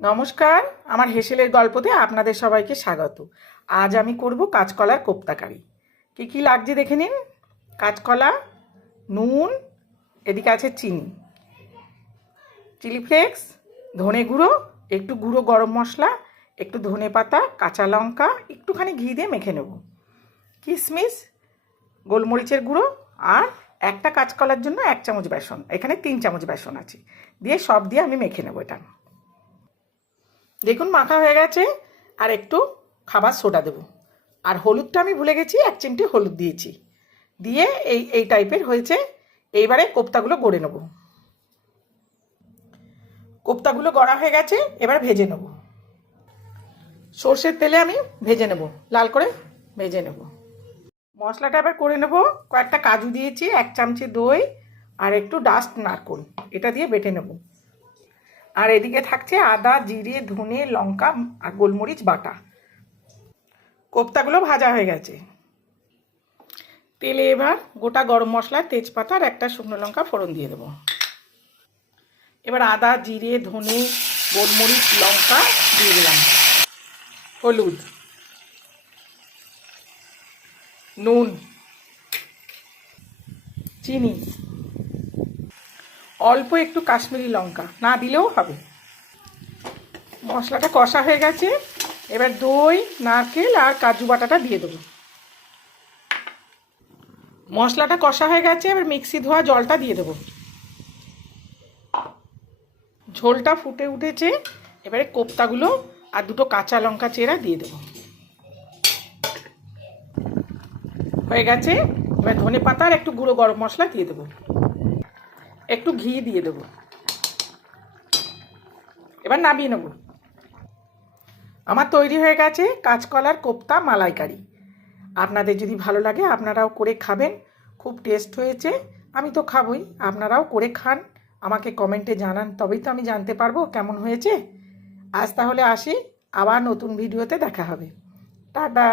নমস্কার, আমার হেসেলের গল্পতে আপনাদের সবাইকে স্বাগত। আজ আমি করব কাঁচকলার কোপ্তাকারি। কি কি লাগছে দেখে নিন। কাঁচকলা, নুন, এদিকে আছে চিনি, চিলি ফ্লেক্স, ধনে গুঁড়ো, একটু গুঁড়ো গরম মশলা, একটু ধনে পাতা, কাঁচা লঙ্কা, একটুখানি ঘি দিয়ে মেখে নেব, কিশমিশ, গোলমরিচের গুঁড়ো, আর একটা কাঁচকলার জন্য 1 চামচ বেসন, এখানে 3 চামচ বেসন আছে, দিয়ে সব দিয়ে আমি মেখে নেব। এটা দেখুন মাখা হয়ে গেছে। আর একটু খাবার সোডা দেবো, আর হলুদটা আমি ভুলে গেছি, 1 চিমটি হলুদ দিয়েছি, দিয়ে এই টাইপের হয়েছে। এইবারে কোপ্তাগুলো গড়ে নেব। কোপ্তাগুলো গড়া হয়ে গেছে, এবার ভেজে নেব। সর্ষের তেলে আমি ভেজে নেব, লাল করে ভেজে নেব। মশলাটা এবার করে নেব। কয়েকটা কাজু দিয়েছি, 1 চামচে দই, আর একটু ডাস্ট নারকোল, এটা দিয়ে বেটে নেব। আর এদিকে থাকছে আদা, জিরে, ধনে, লঙ্কা আর গোলমরিচ বাটা। কোপ্তাগুলো ভাজা হয়ে গেছে। তেলে এবার গোটা গরম মশলা, তেজপাতা আর একটা শুকনো লঙ্কা ফোড়ন দিয়ে দেবো। এবার আদা, জিরে, ধনে, গোলমরিচ, লঙ্কা দিয়ে দিলাম, হলুদ, নুন, চিনি, অল্প একটু কাশ্মীরি লঙ্কা না দিলেও হবে। মশলাটা কষা হয়ে গেছে, এবার দই, নারকেল আর কাজু বাটাটা দিয়ে দেবো। মশলাটা কষা হয়ে গেছে, এবার মিক্সি ধোয়া জলটা দিয়ে দেবো। ঝোলটা ফুটে উঠেছে, এবারে কোপ্তাগুলো আর 2টো কাঁচা লঙ্কা চেরা দিয়ে দেবো। হয়ে গেছে। এবার ধনে পাতা আর একটু গুঁড়ো গরম মশলা দিয়ে দেবো, একটু ঘি দিয়ে দেবো। এবার নামিয়ে নেব। আমার তৈরি হয়ে গেছে কাঁচকলার কোপ্তা মালাইকারি। আপনাদের যদি ভালো লাগে আপনারাও করে খাবেন, খুব টেস্ট হয়েছে। আমি তো খাবই, আপনারাও করে খান, আমাকে কমেন্টে জানান, তবেই তো আমি জানতে পারবো কেমন হয়েছে। আজ তাহলে আসি, আবার নতুন ভিডিওতে দেখা হবে। টাটা।